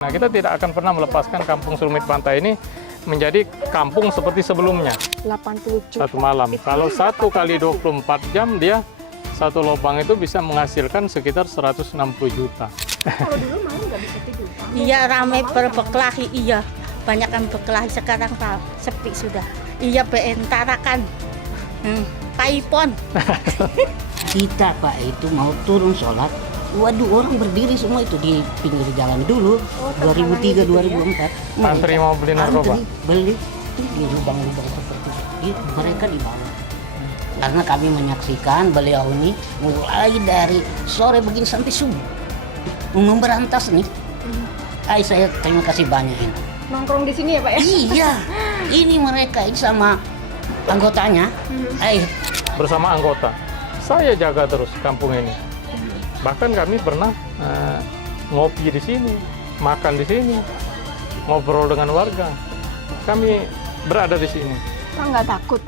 Nah, kita tidak akan pernah melepaskan Kampung Sulmit Pantai ini menjadi kampung seperti sebelumnya. 80 juta. Satu malam. Kalau 1 kali 24 jam, dia satu lubang itu bisa menghasilkan sekitar 160 juta. Kalau dulu malam nggak bisa tidur. Iya, ramai berkelahi, iya. Banyak kan berkelahi, sekarang sepi sudah. Iya, beentarakan. Paipon. Kita Pak itu mau turun sholat, waduh orang berdiri semua itu di pinggir jalan dulu. 2003 2004 Antri mau beli narkoba? Antri beli di lubang-lubang seperti itu, mereka di bawah. Karena kami menyaksikan beliau ini mulai dari sore begini sampai subuh memberantas nih. Saya terima kasih banyak ini. Nongkrong di sini ya Pak ya? Iya, ini mereka ini sama anggotanya. Bersama anggota, saya jaga terus kampung ini. Bahkan kami pernah ngopi di sini, makan di sini, ngobrol dengan warga. Kami berada di sini. Pak nggak takut?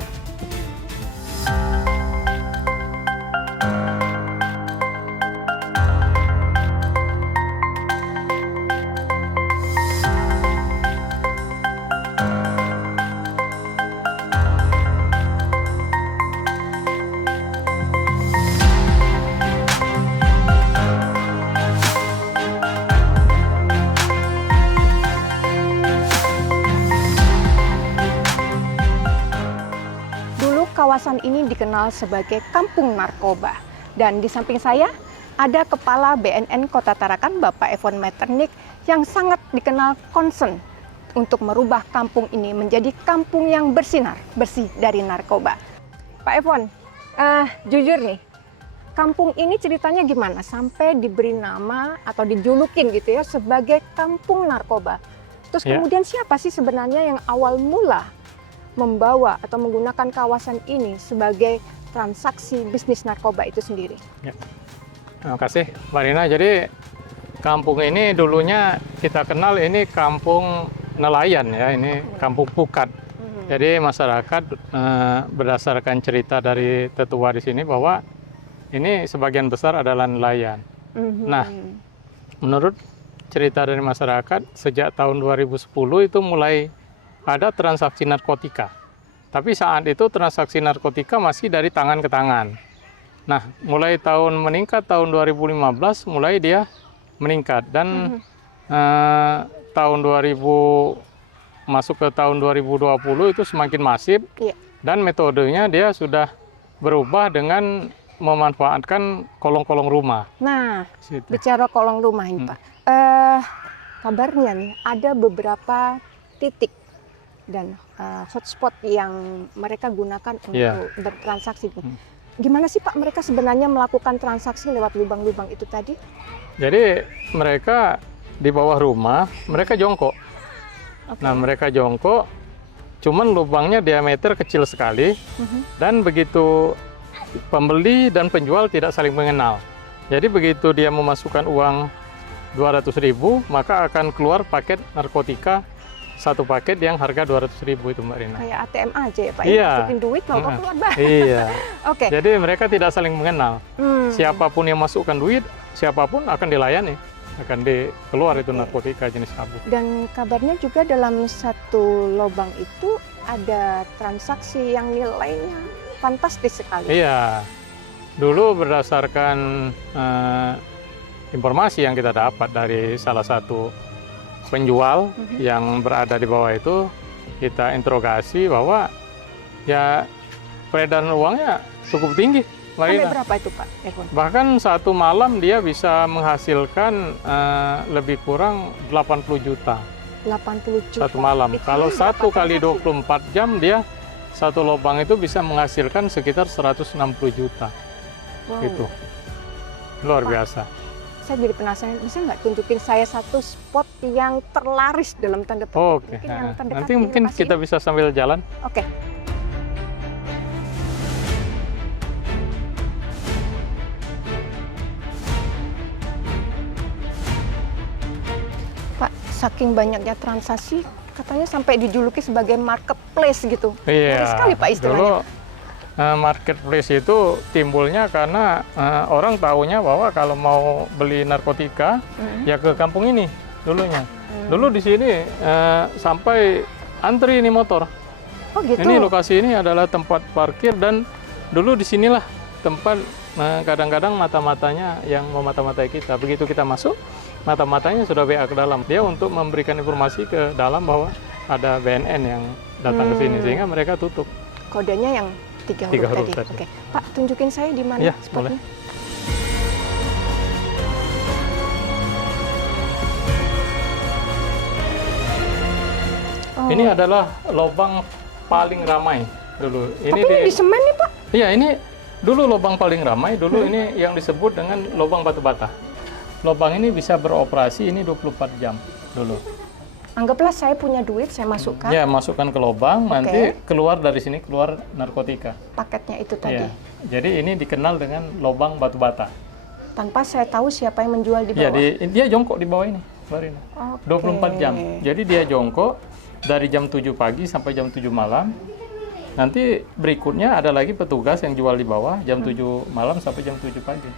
Kawasan ini dikenal sebagai Kampung Narkoba. Dan di samping saya ada Kepala BNN Kota Tarakan, Bapak Evon Metternich, yang sangat dikenal concern untuk merubah kampung ini menjadi kampung yang bersinar, bersih dari narkoba. Pak Evon, jujur nih, kampung ini ceritanya gimana sampai diberi nama atau dijulukin gitu ya sebagai Kampung Narkoba? Terus kemudian siapa sih sebenarnya yang awal mula membawa atau menggunakan kawasan ini sebagai transaksi bisnis narkoba itu sendiri? Ya. Terima kasih Mbak Rina. Jadi kampung ini dulunya kita kenal ini kampung nelayan ya, ini kampung pukat. Jadi masyarakat berdasarkan cerita dari tetua di sini bahwa ini sebagian besar adalah nelayan. Nah, menurut cerita dari masyarakat sejak tahun 2010 itu mulai ada transaksi narkotika. Tapi saat itu transaksi narkotika masih dari tangan ke tangan. Nah, mulai meningkat tahun 2015 mulai dia meningkat dan tahun 2000 masuk ke tahun 2020 itu semakin masif. Dan metodenya dia sudah berubah dengan memanfaatkan kolong-kolong rumah. Nah, bicara kolong rumah ini Pak, kabarnya nih ada beberapa titik dan hotspot yang mereka gunakan untuk bertransaksi. Gimana sih Pak mereka sebenarnya melakukan transaksi lewat lubang-lubang itu tadi? Jadi mereka di bawah rumah, mereka jongkok. Nah, mereka jongkok, cuman lubangnya diameter kecil sekali, dan begitu pembeli dan penjual tidak saling mengenal. Jadi begitu dia memasukkan uang 200.000, maka akan keluar paket narkotika, satu paket yang harga 200.000 itu Mbak Rina. Kayak ATM aja ya Pak, masukin duit mau keluar banyak. Iya. Oke. Jadi mereka tidak saling mengenal. Siapapun yang masukkan duit, siapapun akan dilayani, akan keluar itu narkotika jenis sabu. Dan kabarnya juga dalam satu lubang itu ada transaksi yang nilainya fantastis sekali. Iya. Dulu berdasarkan informasi yang kita dapat dari salah satu penjual yang berada di bawah itu, kita interogasi bahwa ya peredaran uangnya cukup tinggi. Sampai berapa itu Pak Evon? Bahkan satu malam dia bisa menghasilkan lebih kurang 80 juta. 80 juta. Satu malam. Kalau 1 kali 24 jam dia satu lubang itu bisa menghasilkan sekitar 160 juta. Itu luar biasa. Saya jadi penasaran, bisa nggak tunjukin saya satu spot yang terlaris dalam tanda petik? Oke. Nanti mungkin kita bisa sambil jalan. Oke. Pak, saking banyaknya transaksi, katanya sampai dijuluki sebagai marketplace gitu. Iya. Ngeri sekali Pak istilahnya. Dulu marketplace itu timbulnya karena orang tahunya bahwa kalau mau beli narkotika ya ke kampung ini. dulunya. Dulu di sini sampai antri ini motor. Oh gitu. Ini lokasi ini adalah tempat parkir dan dulu di sinilah tempat kadang-kadang mata-matanya yang memata-matai kita. Begitu kita masuk, mata-matanya sudah WA ke dalam. Dia untuk memberikan informasi ke dalam bahwa ada BNN yang datang ke sini sehingga mereka tutup. Kodenya yang tiga huruf tadi. Oke, Pak, tunjukin saya di mana Ya, spotnya. boleh. Oh. Ini adalah lubang paling ramai dulu. Tapi ini di semen nih, Pak. Iya, ini dulu lubang paling ramai. Dulu ini yang disebut dengan lubang batu bata. Lubang ini bisa beroperasi ini 24 jam dulu. Anggaplah saya punya duit, saya masukkan Ya, masukkan ke lubang, nanti keluar dari sini, keluar narkotika. paketnya itu tadi. Ya. Jadi ini dikenal dengan lubang batu bata. Tanpa saya tahu siapa yang menjual di Ya, bawah. dia jongkok di bawah ini, Marina. Oke. 24 jam. Jadi dia jongkok dari jam 7 pagi sampai jam 7 malam. Nanti berikutnya ada lagi petugas yang jual di bawah jam 7 malam sampai jam 7 pagi.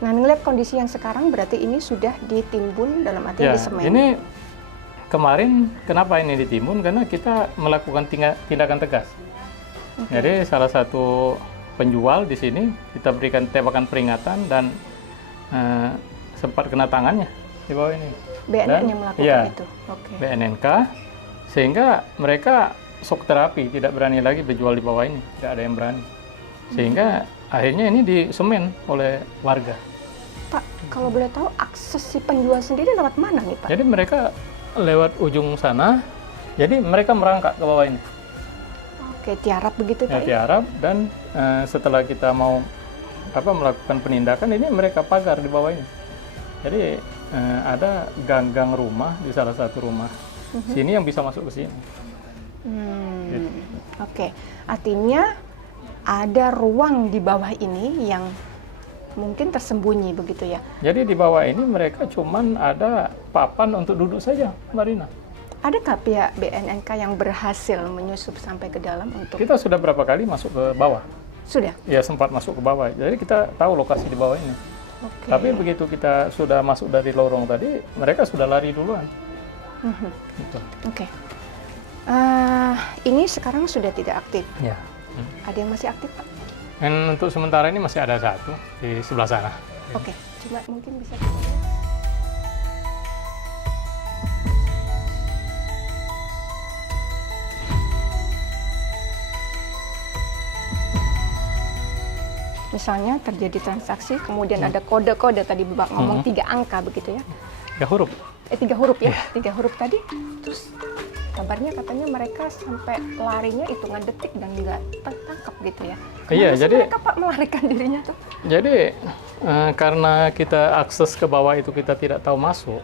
Nah, ngeliat kondisi yang sekarang berarti ini sudah ditimbun dalam artian Ya, di semen. ini kemarin kenapa ini ditimbun? Karena kita melakukan tindakan tegas. Jadi salah satu penjual di sini kita berikan tembakan peringatan dan sempat kena tangannya di bawah ini. BNN yang melakukan iya, itu. Oke. BNNK, sehingga mereka shock terapi, tidak berani lagi berjual di bawah ini, tidak ada yang berani. Sehingga akhirnya ini disemen oleh warga. Pak, kalau boleh tahu akses si penjual sendiri lewat mana nih, Pak? Jadi mereka lewat ujung sana, jadi mereka merangkak ke bawah ini. Oke, tiarap begitu Ya, Pak? tiarap, dan setelah kita mau melakukan penindakan, ini mereka pagar di bawah ini. Jadi ada gang-gang rumah di salah satu rumah sini yang bisa masuk ke sini. Gitu. Oke, artinya ada ruang di bawah ini yang mungkin tersembunyi begitu ya? Jadi di bawah ini mereka cuman ada papan untuk duduk saja, Marina. Adakah pihak BNNK yang berhasil menyusup sampai ke dalam untuk... Kita sudah berapa kali masuk ke bawah? Sudah? Ya, sempat masuk ke bawah. Jadi kita tahu lokasi di bawah ini. Oke. Tapi begitu kita sudah masuk dari lorong tadi, mereka sudah lari duluan. Gitu. Oke. Ini sekarang sudah tidak aktif. Ya. Ada yang masih aktif, Pak? Dan untuk sementara ini masih ada satu di sebelah sana. Oke, coba mungkin bisa... Misalnya terjadi transaksi, kemudian ada kode-kode tadi Bapak ngomong 3 angka begitu ya? 3 huruf. 3 huruf ya? 3 huruf tadi, terus kabarnya katanya mereka sampai larinya hitungan detik dan nggak tertangkap gitu ya? Iya, Kemana sih jadi- mereka Pak melarikan dirinya tuh? Jadi karena kita akses ke bawah itu kita tidak tahu masuk,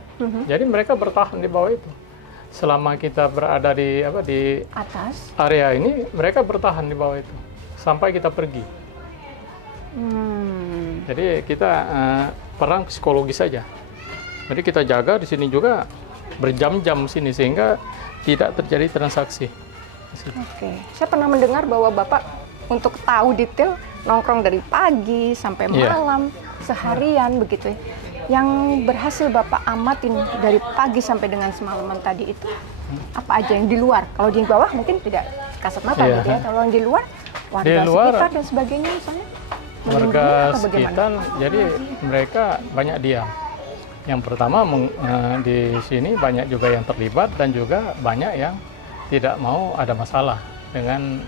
jadi mereka bertahan di bawah itu. Selama kita berada di Atas? area ini, mereka bertahan di bawah itu sampai kita pergi. Jadi kita perang psikologi saja. Jadi kita jaga di sini juga berjam-jam sini sehingga tidak terjadi transaksi. Oke, saya pernah mendengar bahwa Bapak untuk tahu detail nongkrong dari pagi sampai Iya. malam, seharian begitu ya. Yang berhasil Bapak amatin dari pagi sampai dengan semalaman tadi itu apa aja yang di luar? Kalau di bawah mungkin tidak kasat mata Iya. gitu ya. Kalau yang di luar, warga Di luar, sekitar dan sebagainya misalnya. melindungi Warga atau bagaimana? sekitar, jadi mereka banyak diam. Yang pertama di sini banyak juga yang terlibat dan juga banyak yang tidak mau ada masalah dengan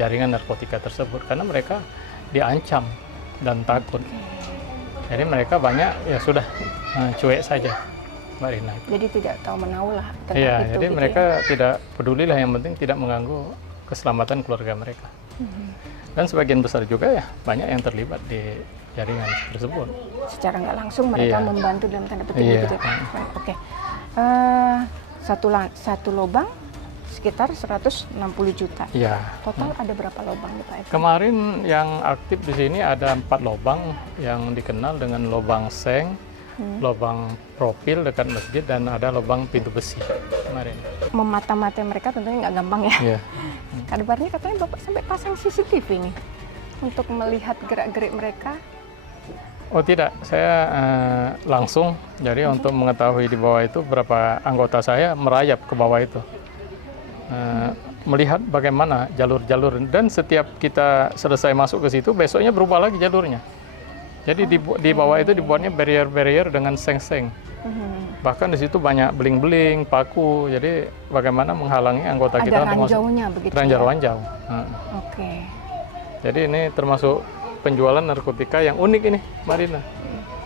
jaringan narkotika tersebut karena mereka diancam dan takut. Jadi mereka banyak ya sudah cuek saja, Mbak Rina. Jadi tidak tahu menahu lah tentang Iya, itu. jadi gitu mereka ya. tidak peduli lah, yang penting tidak mengganggu keselamatan keluarga mereka. Dan sebagian besar juga ya banyak yang terlibat di jaringan tersebut. Secara nggak langsung mereka Iya. membantu dalam tanda petik Iya. gitu. Baik, oke. Satu lubang sekitar 160 juta. Iya. Total ada berapa lubang nih Pak Eko? Kemarin yang aktif di sini ada 4 lubang yang dikenal dengan lubang seng, lubang profil dekat masjid, dan ada lubang pintu besi kemarin. Memata-matai mereka tentunya nggak gampang ya. Iya. Kabarnya katanya Bapak sampai pasang CCTV nih untuk melihat gerak-gerik mereka Oh tidak, saya langsung. Jadi untuk mengetahui di bawah itu berapa anggota saya merayap ke bawah itu. Melihat bagaimana jalur-jalur, dan setiap kita selesai masuk ke situ, besoknya berubah lagi jalurnya. Jadi di bawah itu dibuatnya barrier-barrier dengan seng-seng. Bahkan di situ banyak beling-beling, paku. Jadi bagaimana menghalangi anggota kita untuk masuk. Ada ranjaunya begitu. Ranjau-ranjau. Oke. Jadi ini termasuk penjualan narkotika yang unik ini, Marina.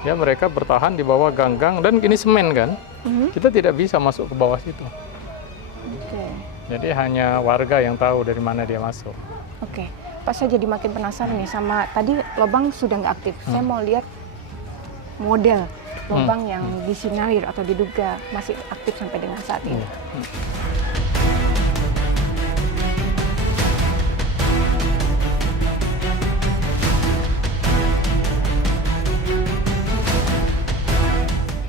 Ya, mereka bertahan di bawah gang-gang, dan ini semen kan. Kita tidak bisa masuk ke bawah situ. Jadi hanya warga yang tahu dari mana dia masuk. Oke, Pak, saya jadi makin penasaran nih sama tadi lubang sudah nggak aktif. Saya mau lihat model lubang yang disinyalir atau diduga masih aktif sampai dengan saat ini.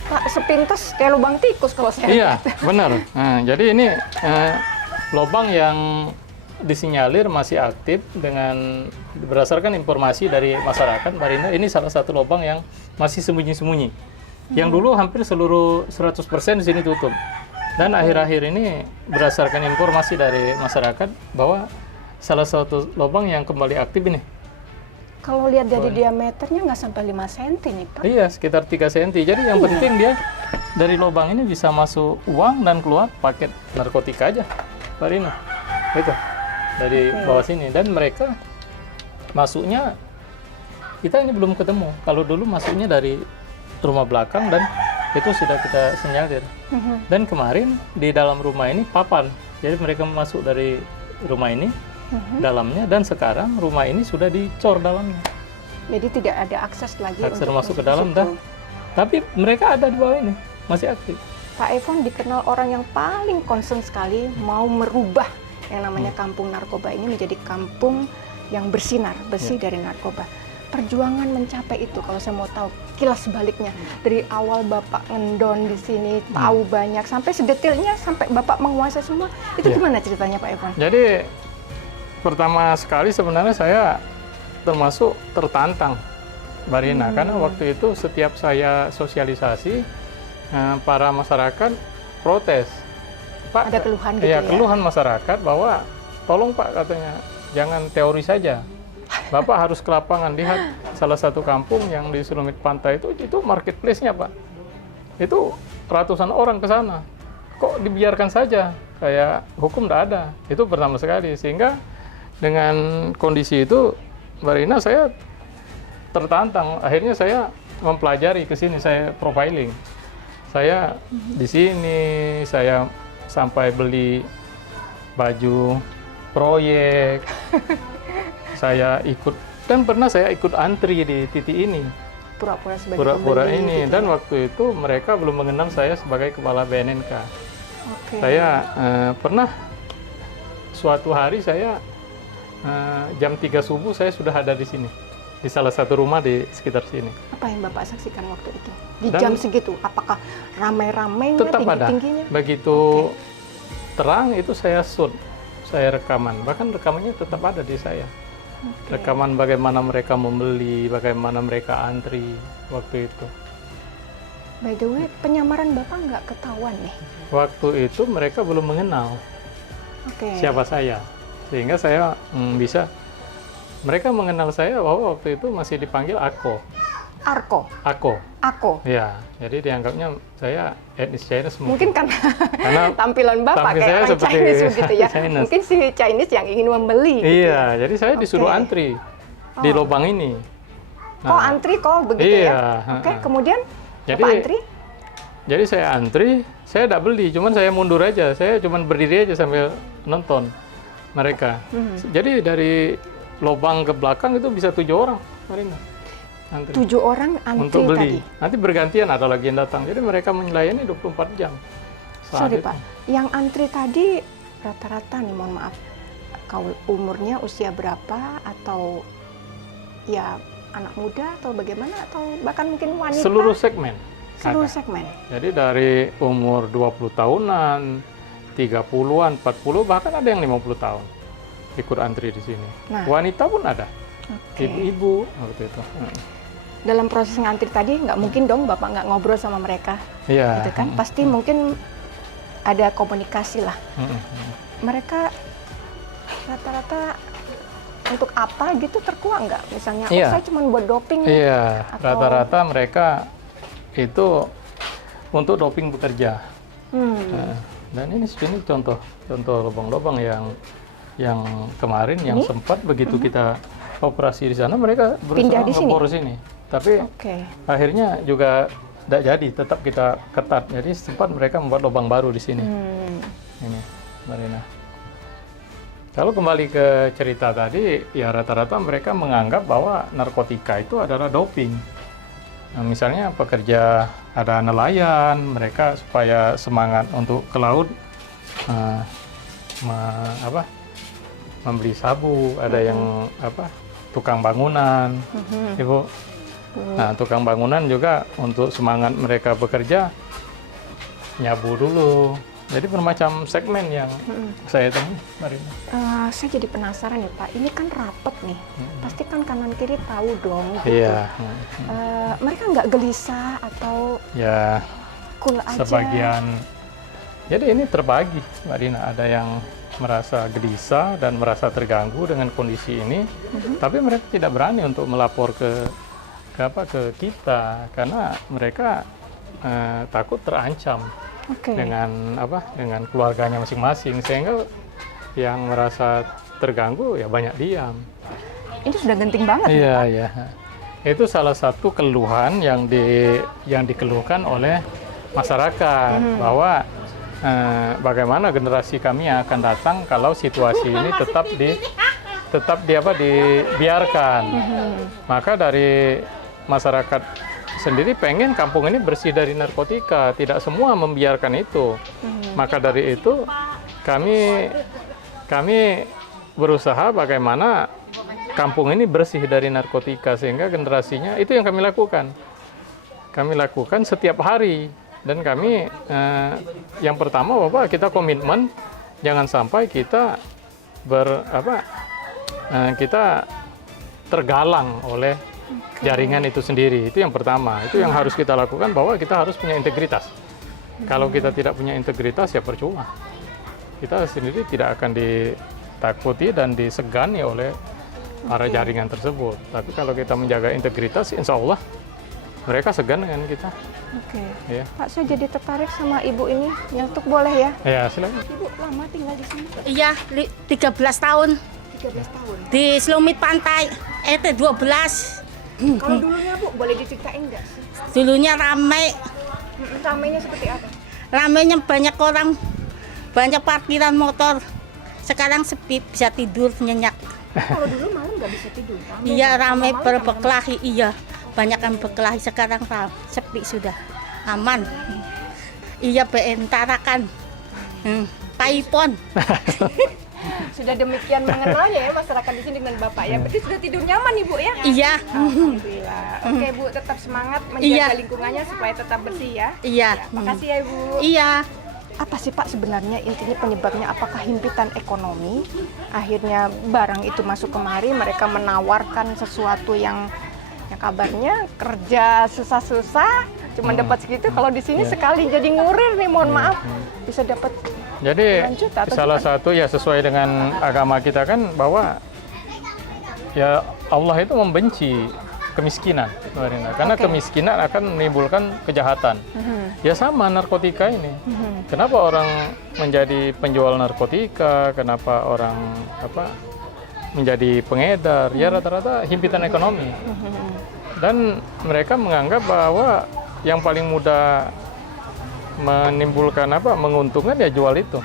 Pak, sepintas kayak lubang tikus kalau saya Iya, lihat. benar. Nah, jadi ini lubang yang disinyalir masih aktif dengan berdasarkan informasi dari masyarakat, Marina. Ini salah satu lubang yang masih sembunyi-sembunyi. Yang dulu hampir seluruh 100% di sini tutup. Dan akhir-akhir ini berdasarkan informasi dari masyarakat bahwa salah satu lubang yang kembali aktif ini. Kalau lihat dari diameternya nggak sampai 5 cm nih, Pak. Iya, sekitar 3 cm. Jadi yang penting dia dari lubang ini bisa masuk uang dan keluar paket narkotika aja, Marina. Itu dari bawah sini, dan mereka masuknya kita ini belum ketemu. Kalau dulu masuknya dari rumah belakang dan itu sudah kita sinyalir. Dan kemarin di dalam rumah ini papan, jadi mereka masuk dari rumah ini dalamnya, dan sekarang rumah ini sudah dicor dalamnya. Jadi tidak ada akses lagi Akses untuk masuk ke dalam dah. Tapi mereka ada di bawah ini, masih aktif. Pak Evon dikenal orang yang paling concern sekali mau merubah yang namanya kampung narkoba ini menjadi kampung yang bersinar, bersih dari narkoba. Perjuangan mencapai itu, kalau saya mau tahu kilas sebaliknya, dari awal Bapak ngendon di sini, tahu banyak, sampai sedetailnya, sampai Bapak menguasai semua, itu gimana ceritanya Pak Evon? Jadi pertama sekali sebenarnya saya termasuk tertantang, Marina, karena waktu itu setiap saya sosialisasi, para masyarakat protes. Pak, ada keluhan gitu ya? ya? Keluhan masyarakat bahwa tolong Pak, katanya, jangan teori saja. Bapak harus ke lapangan, lihat salah satu kampung yang di Selumit Pantai itu marketplace-nya, Pak. Itu ratusan orang ke sana. Kok dibiarkan saja? Kayak hukum tidak ada. Itu pertama sekali. Sehingga dengan kondisi itu, Marina, saya tertantang. Akhirnya saya mempelajari ke sini, saya profiling. Saya di sini, saya sampai beli baju proyek. Saya ikut, dan pernah saya ikut antri di titik ini. Pura-pura sebagai Pura-pura pembeli ini, gitu dan ya? waktu itu mereka belum mengenal saya sebagai kepala BNNK. Oke. Saya pernah suatu hari saya jam 3 subuh saya sudah ada di sini, di salah satu rumah di sekitar sini. Apa yang Bapak saksikan waktu itu? Di Dan jam segitu, apakah ramai-ramainya, Tetap ada. tinggi-tingginya? Begitu terang itu saya shoot, saya rekaman. Bahkan rekamannya tetap ada di saya. Rekaman bagaimana mereka membeli, bagaimana mereka antri waktu itu. By the way, penyamaran Bapak nggak ketahuan nih? Waktu itu mereka belum mengenal siapa saya, sehingga saya bisa. Mereka mengenal saya bahwa waktu itu masih dipanggil Ako. Arko? Ako. Ako? Ya, jadi dianggapnya saya etnis Chinese Mungkin karena tampilan Bapak tampil kayak saya orang seperti Chinese begitu ya. Chinese. Mungkin si Chinese yang ingin membeli. Gitu Iya, ya. jadi saya disuruh Oke. antri di lubang ini. Kok antri kok begitu Iya, ya? Oke, kemudian Jadi- Bapak antri? Jadi saya antri, saya tidak beli, cuman saya mundur aja, saya cuman berdiri aja sambil nonton mereka. Jadi dari lubang ke belakang itu bisa 7 orang, Marina. Antri. 7 orang antri Untuk beli. tadi. Nanti bergantian ada lagi yang datang. Jadi mereka melayani 24 jam. Saat Sorry itu. Pak, yang antri tadi rata-rata nih, mohon maaf, umurnya usia berapa, atau ya anak muda atau bagaimana, atau bahkan mungkin wanita? Seluruh segmen. Seluruh ada. segmen. Jadi dari umur 20 tahunan, 30-an, 40, bahkan ada yang 50 tahun ikut antri di sini. Nah. Wanita pun ada. Oke. Ibu-ibu waktu itu. dalam proses ngantri tadi nggak mungkin dong Bapak nggak ngobrol sama mereka, Iya. gitu kan? Pasti mungkin ada komunikasi lah. Mereka rata-rata untuk apa gitu terkuak nggak? Misalnya, Iya. saya cuma buat doping. Iya, Atau- rata-rata mereka itu untuk doping bekerja. Nah, dan ini contoh lubang-lubang yang kemarin yang sempat begitu kita operasi di sana mereka Pindah berusaha di sini? ngebor sini. Tapi Oke. akhirnya juga tidak jadi, tetap kita ketat. Jadi sempat mereka membuat lubang baru di sini. Ini, Marina. Kalau kembali ke cerita tadi, ya rata-rata mereka menganggap bahwa narkotika itu adalah doping. Nah, misalnya pekerja ada nelayan, mereka supaya semangat untuk ke laut, membeli sabu, ada yang tukang bangunan, Ibu. Nah, tukang bangunan juga untuk semangat mereka bekerja, nyabu dulu. Jadi bermacam segmen yang saya temui, Marina. Saya jadi penasaran ya Pak, ini kan rapet nih, pasti kan kanan kiri tahu dong. Gitu. Iya. Mereka nggak gelisah atau Ya, cool aja? sebagian. Jadi ini terbagi, Marina. Ada yang merasa gelisah dan merasa terganggu dengan kondisi ini, tapi mereka tidak berani untuk melapor ke kita karena mereka takut terancam. Oke. dengan keluarganya masing-masing, sehingga yang merasa terganggu ya banyak diam. Ini sudah genting banget. nih, Iya, Pak. iya. Itu salah satu keluhan yang dikeluhkan oleh masyarakat bahwa bagaimana generasi kami yang akan datang kalau situasi ini tetap dibiarkan. Maka dari masyarakat sendiri pengen kampung ini bersih dari narkotika, tidak semua membiarkan itu. Maka dari itu kami berusaha bagaimana kampung ini bersih dari narkotika sehingga generasinya itu yang kami lakukan. Kami lakukan setiap hari dan kami yang pertama Bapak kita komitmen jangan sampai kita kita tergalang oleh jaringan itu sendiri. Itu yang pertama. Itu yang harus kita lakukan, bahwa kita harus punya integritas. Kalau kita tidak punya integritas ya percuma. Kita sendiri tidak akan ditakuti dan disegani oleh para jaringan tersebut. Tapi kalau kita menjaga integritas, insya Allah mereka segan dengan kita. Oke. Ya, Pak, saya jadi tertarik sama ibu ini. Nyetuk boleh ya? ya silakan. Ibu lama tinggal di sini? Iya, 13 tahun 13 tahun. di Selumit Pantai, 12. Kalau dulunya Bu, boleh diceritain nggak sih? Dulunya ramai, Ramainya seperti apa? ramainya banyak orang, banyak parkiran motor. Sekarang sepi, bisa tidur nyenyak. Kalau dulu malam nggak bisa tidur. Iya, ramai berbekelahi, iya. Banyak yang berkelahi, sekarang sepi sudah. Aman. Iya, BN Tarakan. Paipon. Sudah demikian mengenalnya ya masyarakat di sini dengan Bapak ya. Berarti sudah tidur nyaman Ibu ya? Iya. Alhamdulillah. Oke Bu, tetap semangat menjaga Iya. lingkungannya supaya tetap bersih ya. Iya. Makasih ya Ibu. Iya. Apa sih Pak sebenarnya intinya penyebabnya? Apakah himpitan ekonomi? Akhirnya barang itu masuk kemari, mereka menawarkan sesuatu yang kabarnya kerja susah-susah, cuma dapat segitu. Kalau di sini sekali jadi ngurir nih, mohon maaf, bisa dapat. Jadi Lanjut, atau salah gimana? satu ya sesuai dengan agama kita kan bahwa ya Allah itu membenci kemiskinan, Marina. Karena Oke. kemiskinan akan menimbulkan kejahatan. Ya sama narkotika ini. Kenapa orang menjadi penjual narkotika? Kenapa orang menjadi pengedar? Ya rata-rata himpitan ekonomi. Dan mereka menganggap bahwa yang paling mudah menimbulkan menguntungkan ya jual itu.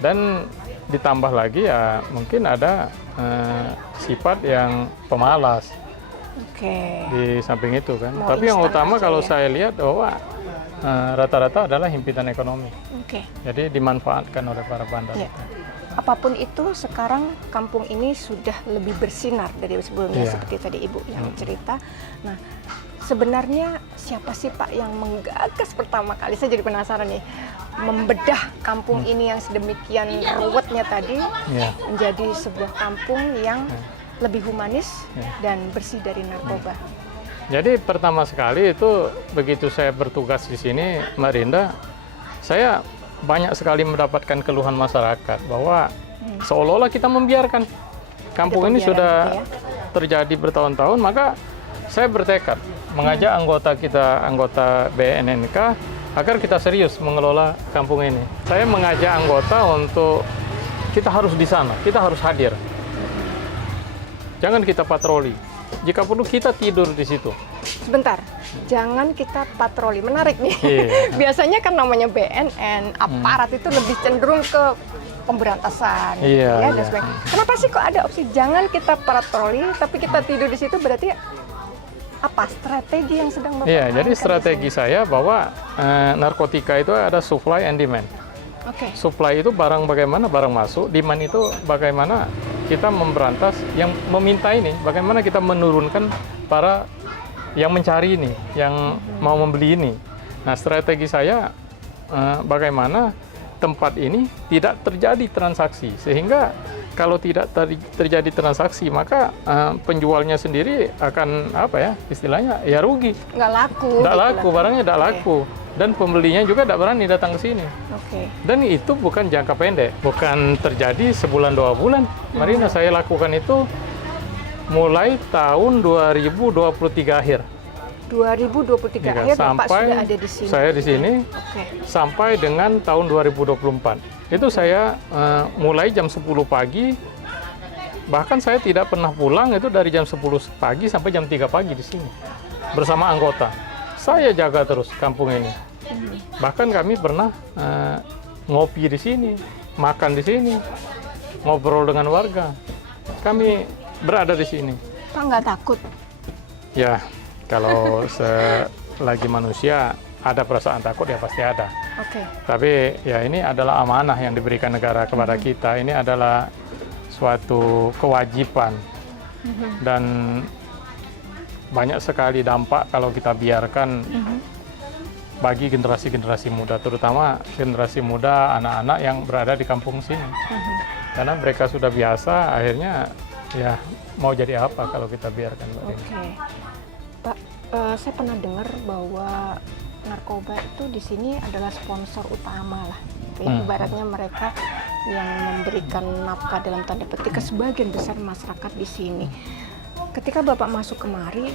Dan ditambah lagi ya mungkin ada sifat yang pemalas. Oke. Di samping itu kan. Mau Tapi yang instan utama aja kalau ya. saya lihat bahwa rata-rata adalah himpitan ekonomi. Oke. Jadi dimanfaatkan oleh para bandar. Ya. Apapun itu, sekarang kampung ini sudah lebih bersinar dari sebelumnya, Iya. seperti tadi Ibu yang cerita. Nah, sebenarnya siapa sih Pak yang menggagas pertama kali? Saya jadi penasaran nih, membedah kampung ini yang sedemikian ruwetnya tadi Iya. menjadi sebuah kampung yang lebih humanis dan bersih dari narkoba. Jadi pertama sekali itu begitu saya bertugas di sini, Mbak Rinda, saya banyak sekali mendapatkan keluhan masyarakat bahwa seolah-olah kita membiarkan kampung ini Pembiaran sudah gitu ya. terjadi bertahun-tahun. Maka saya bertekad mengajak anggota kita, anggota BNNK, agar kita serius mengelola kampung ini. Saya mengajak anggota untuk kita harus di sana, kita harus hadir. Jangan kita patroli. Jika perlu kita tidur di situ. Sebentar, jangan kita patroli. Menarik nih. Iya. Biasanya kan namanya BNN, aparat itu lebih cenderung ke pemberantasan, Iya, ya, dan iya. sebagainya. Kenapa sih kok ada opsi jangan kita patroli, tapi kita tidur di situ? Berarti apa strategi yang sedang Bapak Iya, jadi mainkan di strategi sini? saya bahwa narkotika itu ada supply and demand. Oke. Supply itu barang bagaimana barang masuk, demand itu bagaimana kita memberantas yang meminta ini, bagaimana kita menurunkan para yang mencari ini, yang mau membeli ini. Nah, strategi saya bagaimana tempat ini tidak terjadi transaksi, sehingga kalau tidak terjadi transaksi maka penjualnya sendiri akan apa ya istilahnya ya rugi, Nggak laku. tidak gitu laku lah. barangnya tidak Oke. laku, dan pembelinya juga tidak berani datang ke sini. Oke. Dan itu bukan jangka pendek, bukan terjadi sebulan 2 bulan. Marina, saya lakukan itu mulai tahun 2023 akhir. 2023 akhir Bapak sudah ada di sini. Saya di sini Oke. sampai dengan tahun 2024. Itu saya mulai jam 10 pagi, bahkan saya tidak pernah pulang itu dari jam 10 pagi sampai jam 3 pagi di sini bersama anggota. Saya jaga terus kampung ini. Bahkan kami pernah ngopi di sini, makan di sini, ngobrol dengan warga. Kami berada di sini. Pak nggak takut? Ya, kalau selagi manusia ada perasaan takut ya pasti ada. Oke. Tapi ya ini adalah amanah yang diberikan negara kepada kita. Ini adalah suatu kewajiban. Dan banyak sekali dampak kalau kita biarkan bagi generasi-generasi muda, terutama generasi muda, anak-anak yang berada di kampung sini. Karena mereka sudah biasa, akhirnya ya mau jadi apa kalau kita biarkan. Mbak Rini. Oke. Pak, saya pernah dengar bahwa narkoba itu di sini adalah sponsor utama lah. Ya, ibaratnya mereka yang memberikan nafkah dalam tanda petik ke sebagian besar masyarakat di sini. Ketika Bapak masuk kemari,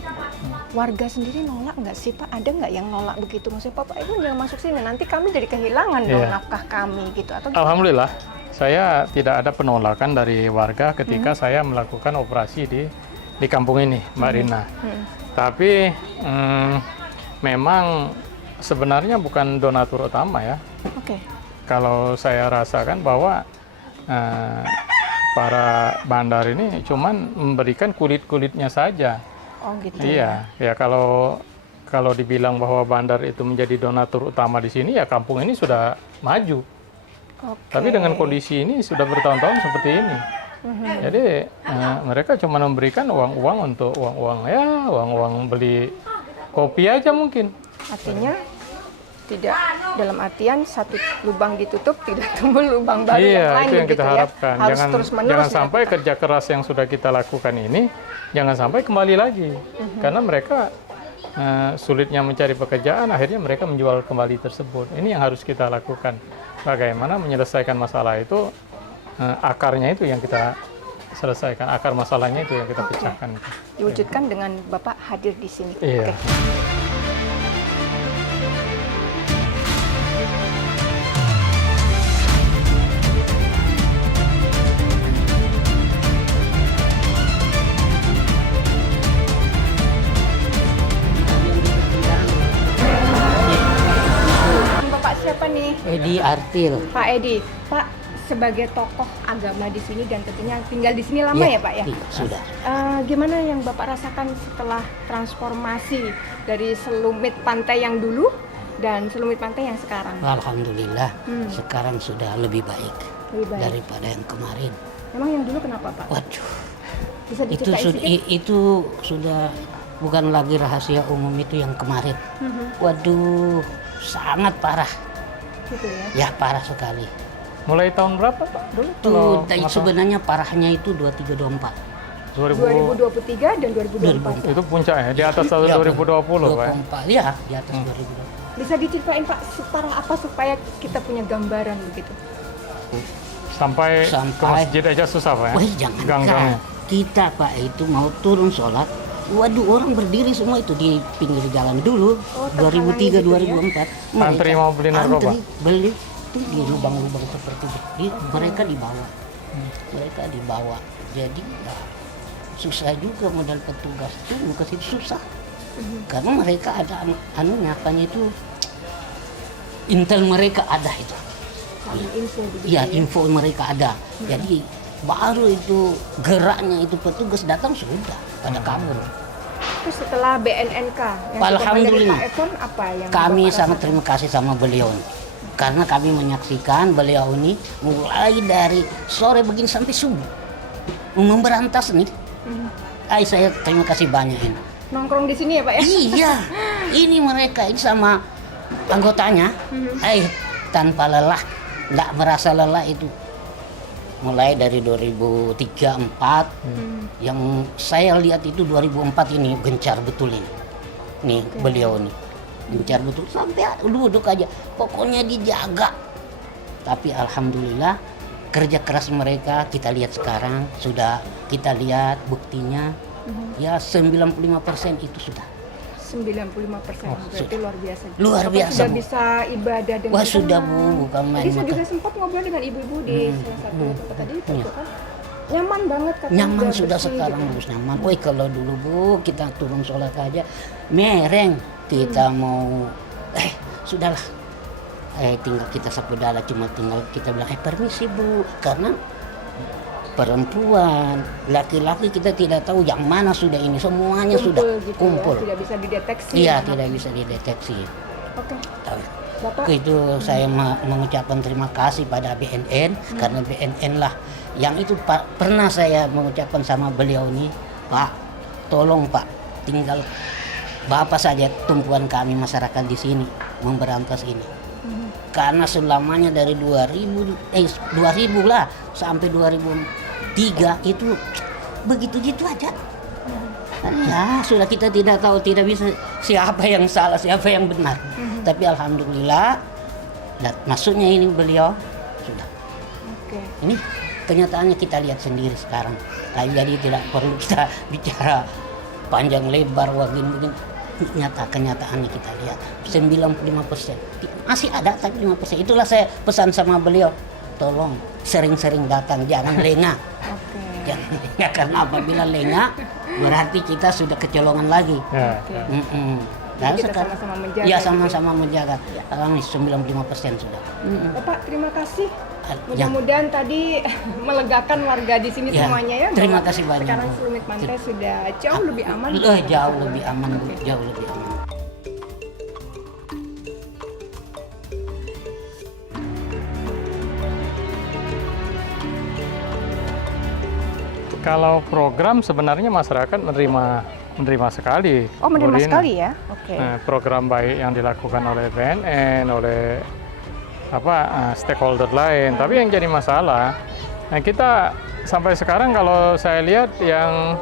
warga sendiri nolak nggak sih Pak? Ada nggak yang nolak begitu? Maksudnya Bapak itu jangan masuk sini, nanti kami jadi kehilangan dong Iya. nafkah kami gitu. Atau gimana? Alhamdulillah, saya tidak ada penolakan dari warga ketika saya melakukan operasi di kampung ini, Mbak Rina. Tapi memang sebenarnya bukan donatur utama ya. Oke. Kalau saya rasakan bahwa para bandar ini cuman memberikan kulit-kulitnya saja. Oh gitu. Iya, ya kalau dibilang bahwa bandar itu menjadi donatur utama di sini, ya kampung ini sudah maju. Oke. Tapi dengan kondisi ini sudah bertahun-tahun seperti ini. Jadi mereka cuma memberikan uang-uang untuk uang-uang beli kopi aja mungkin. Artinya tidak dalam artian satu lubang ditutup tidak tumbuh lubang baru yang Iya, lain itu yang begitu kita ya. harapkan. Harus terus-menerus Jangan sampai dilakukan. kerja keras yang sudah kita lakukan ini, jangan sampai kembali lagi. Karena mereka sulitnya mencari pekerjaan, akhirnya mereka menjual kembali tersebut. Ini yang harus kita lakukan. Bagaimana menyelesaikan masalah itu, akarnya itu yang kita selesaikan. Akar masalahnya itu yang kita pecahkan. Diwujudkan dengan Bapak hadir di sini. Iya. Oke. Bapak siapa nih? Edi Artil. Pak Edi. Pak sebagai tokoh agama di sini dan tentunya tinggal di sini lama ya Pak ya? Iya, sudah. Gimana yang Bapak rasakan setelah transformasi dari selumit pantai yang dulu dan selumit pantai yang sekarang? Alhamdulillah, sekarang sudah lebih baik, Lebih baik. daripada yang kemarin. Memang yang dulu kenapa Pak? Waduh, Bisa itu diceritain sudah, sedikit? itu sudah bukan lagi rahasia umum, itu yang kemarin. Waduh, sangat parah. Gitu ya. Ya, parah sekali. Mulai tahun berapa Pak? Dulu Itu kalau nggak tahu. sebenarnya parahnya itu 23-24. 2023 dan 2024. Itu puncak ya, di atas tahun Ya, 2020 Pak. 24, ya, di atas 2020. Bisa diceritain Pak, separah apa supaya kita punya gambaran begitu? Sampai ke Sampai- masjid aja susah Pak ya? Wah, jangan Gang-gangnya. kita Pak itu mau turun sholat, waduh orang berdiri semua itu di pinggir jalan dulu. Oh, terhalangi 2003 gitu ya? 2004. Antri mau beli narkoba? Antri beli itu di lubang-lubang seperti itu. Mereka dibawa. Mereka dibawa. Jadi ya, susah juga modal petugas itu ke situ susah. Karena mereka ada anunya apanya itu intel mereka ada itu. Saling info begitu Iya, ya? info mereka ada. Jadi baru itu geraknya itu petugas datang sudah pada kabur. Terus setelah BNNK yang Alhamdulillah. Pak Efon apa yang Kami Bapak sangat rasakan? terima kasih sama beliau nih. Karena kami menyaksikan beliau ini mulai dari sore begini sampai subuh memberantas nih. Saya terima kasih banyak ini. Nongkrong di sini ya Pak ya? Iya, ini mereka ini sama anggotanya, tanpa lelah, nggak merasa lelah itu. Mulai dari 2003-2004, yang saya lihat itu 2004 ini gencar betul ini. Nih beliau nih, gencar betul sampai duduk aja, pokoknya dijaga. Tapi alhamdulillah kerja keras mereka kita lihat sekarang sudah kita lihat buktinya. Ya 95% itu sudah. 95%, berarti luar biasa. Luar Bapak biasa, sudah Bu. bisa ibadah dengan Wah, sudah, tenang. Bu, bukan Tadi main saya mata. juga sempat ngobrol dengan ibu-ibu di salah satu tempat tadi itu Iya. kan. Nyaman banget katanya. Nyaman udah sudah bersih sekarang gitu. bos nyaman. Woi kalau dulu Bu kita turun sholat aja mereng kita mau sudahlah tinggal kita sepedala cuma tinggal kita bilang permisi Bu karena perempuan laki-laki kita tidak tahu yang mana sudah ini semuanya sudah gitu kumpul. ya, tidak bisa dideteksi. Iya mana. tidak bisa dideteksi. Oke. Tahu. Bapak Itu saya mengucapkan terima kasih pada BNN karena BNN lah yang itu Pak pernah saya mengucapkan sama beliau ini Pak tolong Pak tinggal Bapak saja tumpuan kami masyarakat di sini memberantas ini karena selamanya dari 2000 lah sampai 2003 itu begitu gitu aja. Ya sudah kita tidak tahu tidak bisa siapa yang salah siapa yang benar. Tapi alhamdulillah maksudnya ini beliau sudah. Oke. Ini kenyataannya kita lihat sendiri sekarang. Jadi tidak perlu kita bicara panjang lebar begini. Kenyataannya kita lihat 95% masih ada tapi 5%. Itulah saya pesan sama beliau. Tolong sering-sering datang jangan lengah. Oke. Jangan lengah karena apabila lengah berarti kita sudah kecolongan lagi. Ya. Oke. Dan kita sekarang sama-sama menjaga ya gitu. sama-sama menjaga. Sekarang 95% sudah. Bapak terima kasih. Ya. Mudah-mudahan tadi melegakan warga di sini Ya, semuanya ya. terima bahwa kasih banyak, Sekarang Bu. Selumit Pantai sudah jauh lebih aman. Jauh lebih aman, Bu. Jauh lebih aman. Kalau program sebenarnya masyarakat menerima sekali. Oh, menerima Bu Rina. sekali ya. Oke. Nah, program baik yang dilakukan oleh BNN, oleh stakeholder lain. Tapi yang jadi masalah, nah kita sampai sekarang kalau saya lihat yang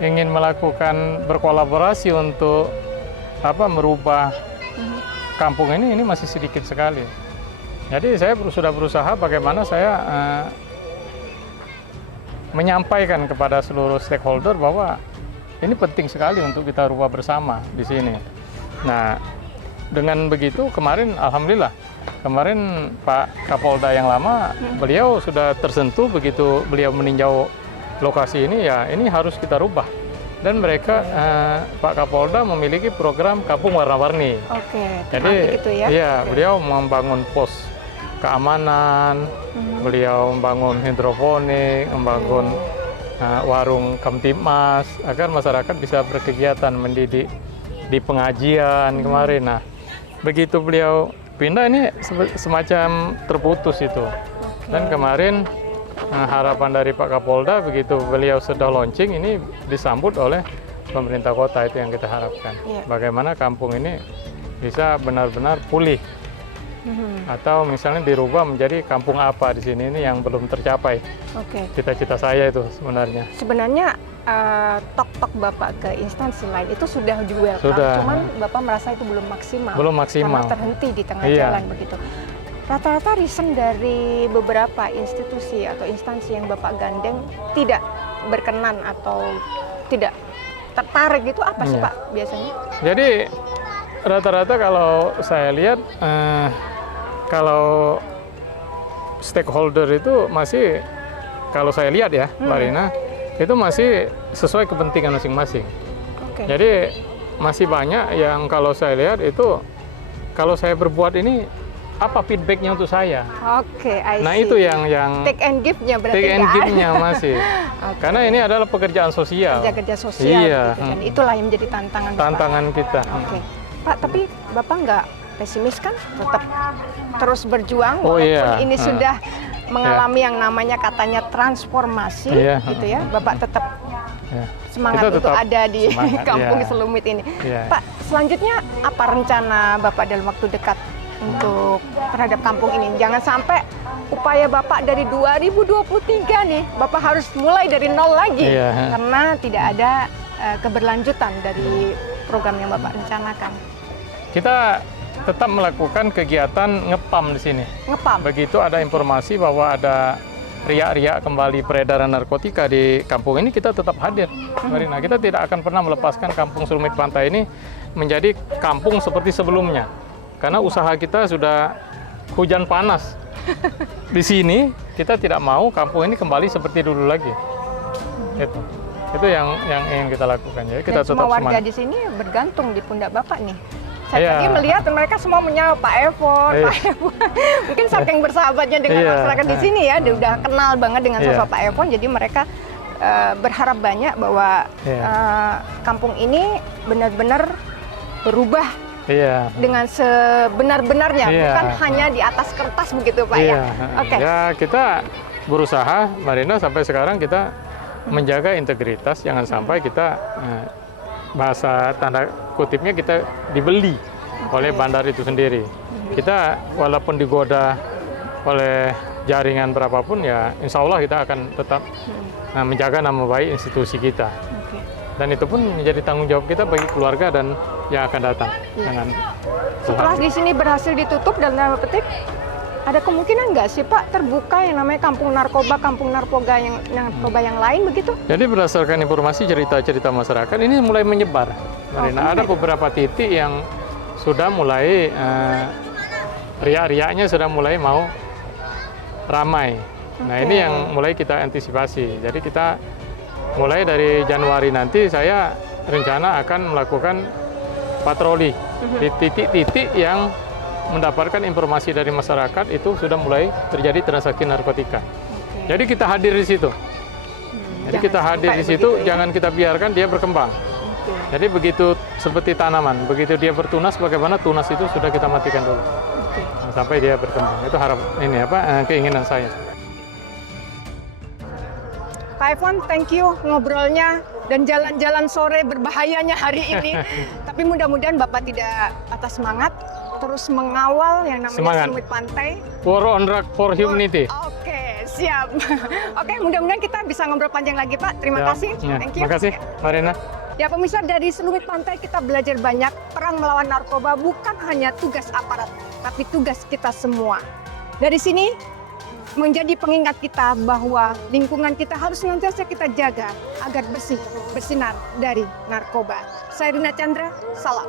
ingin melakukan berkolaborasi untuk merubah kampung ini masih sedikit sekali. Jadi saya sudah berusaha bagaimana saya menyampaikan kepada seluruh stakeholder bahwa ini penting sekali untuk kita rubah bersama di sini. Nah, dengan begitu kemarin alhamdulillah Pak Kapolda yang lama beliau sudah tersentuh begitu beliau meninjau lokasi ini ya ini harus kita rubah. Dan mereka Pak Kapolda memiliki program Kampung Warna-Warni. Oke. Jadi gitu ya. iya, Oke. beliau membangun pos keamanan, beliau membangun hidroponik, membangun warung kamtipmas agar masyarakat bisa berkegiatan mendidik di pengajian kemarin. Nah, begitu beliau pindah ini semacam terputus itu. Dan kemarin harapan dari Pak Kapolda begitu beliau sudah launching ini disambut oleh pemerintah kota itu yang kita harapkan. Iya. Bagaimana kampung ini bisa benar-benar pulih atau misalnya dirubah menjadi kampung apa di sini ini yang belum tercapai. Oke. Cita-cita saya itu sebenarnya. Sebenarnya tok-tok Bapak ke instansi lain itu sudah di-welcome, Sudah. cuman Bapak merasa itu belum maksimal. Belum maksimal. Karena terhenti di tengah Iya. jalan begitu. Rata-rata reason dari beberapa institusi atau instansi yang Bapak gandeng tidak berkenan atau tidak tertarik itu apa sih Iya. Pak biasanya? Jadi rata-rata kalau saya lihat kalau stakeholder itu masih, kalau saya lihat ya Mbak Rina, itu masih sesuai kepentingan masing-masing. Oke. Jadi masih banyak yang kalau saya lihat itu, kalau saya berbuat ini apa feedbacknya untuk saya. Oke, I Nah see. itu yang take and give-nya berarti take and nggak give-nya masih. Oke. Karena ini adalah pekerjaan sosial. Kerja-kerja sosial Iya. gitu. Dan itulah yang menjadi tantangan Bapak. Tantangan kita. Oke, Pak, tapi Bapak nggak pesimis kan? Tetap terus berjuang Oh, walaupun iya. ini sudah mengalami yang namanya katanya transformasi, Iya. gitu ya. Bapak tetap Ya. semangat Kita untuk tetap ada di semangat, kampung iya. Selumit ini. Iya. Pak, selanjutnya apa rencana Bapak dalam waktu dekat untuk terhadap kampung ini? Jangan sampai upaya Bapak dari 2023 nih, Bapak harus mulai dari nol lagi. Iya. Karena tidak ada keberlanjutan dari program yang Bapak rencanakan. Kita tetap melakukan kegiatan ngepam di sini. Ngepam. Begitu ada informasi bahwa ada riak-riak kembali peredaran narkotika di kampung ini, kita tetap hadir. Marina, kita tidak akan pernah melepaskan kampung Selumit Pantai ini menjadi kampung seperti sebelumnya. Karena usaha kita sudah hujan panas. Di sini kita tidak mau kampung ini kembali seperti dulu lagi. Itu yang ingin kita lakukan. Jadi kita Dan semua tetap warga semangat. di sini bergantung di pundak Bapak nih. Saya Iya. tadi melihat mereka semua menyapa Pak Evon, Iya. Pak Evon. Mungkin saking bersahabatnya dengan Iya. masyarakat di sini ya, dia udah kenal banget dengan Iya. sosok Pak Evon. Jadi mereka berharap banyak bahwa Iya. kampung ini benar-benar berubah Iya. dengan sebenar-benarnya, Iya. bukan hanya di atas kertas begitu Pak Iya. ya. Oke. Ya kita berusaha, Marina, sampai sekarang kita menjaga integritas, jangan sampai kita bahasa tanda kutipnya kita dibeli oleh bandar itu sendiri. Kita walaupun digoda oleh jaringan berapapun ya, insya Allah kita akan tetap menjaga nama baik institusi kita. Oke. Dan itu pun menjadi tanggung jawab kita bagi keluarga dan yang akan datang. Dengan Setelah di sini berhasil ditutup dalam tanda petik, ada kemungkinan nggak sih Pak terbuka yang namanya kampung narkoba yang lain begitu? Jadi berdasarkan informasi cerita-cerita masyarakat ini mulai menyebar. Marina, ada beberapa titik yang sudah mulai riak-riaknya sudah mulai mau ramai. Nah ini yang mulai kita antisipasi. Jadi kita mulai dari Januari nanti saya rencana akan melakukan patroli di titik-titik yang mendapatkan informasi dari masyarakat itu sudah mulai terjadi transaksi narkotika. Jadi kita hadir di situ. Jadi Jangan kita hadir sampai di situ, begitu ya. jangan kita biarkan dia berkembang. Oke. Jadi begitu seperti tanaman, begitu dia bertunas, bagaimana tunas itu sudah kita matikan dulu. Oke. Nah, sampai dia berkembang. Itu keinginan saya. Pak Evon, thank you ngobrolnya dan jalan-jalan sore berbahayanya hari ini. Tapi mudah-mudahan Bapak tidak patah semangat, terus mengawal yang namanya Semangat. Selumit Pantai. War on Drug for Humanity. Oke, siap. Oke, mudah-mudahan kita bisa ngobrol panjang lagi Pak. Terima kasih. Thank you. Terima kasih, Marina. Ya pemirsa, dari Selumit Pantai kita belajar banyak. Perang melawan narkoba bukan hanya tugas aparat, tapi tugas kita semua. Dari sini menjadi pengingat kita bahwa lingkungan kita harus senantiasa kita jaga agar bersih, bersinar dari narkoba. Saya Rina Chandra, salam.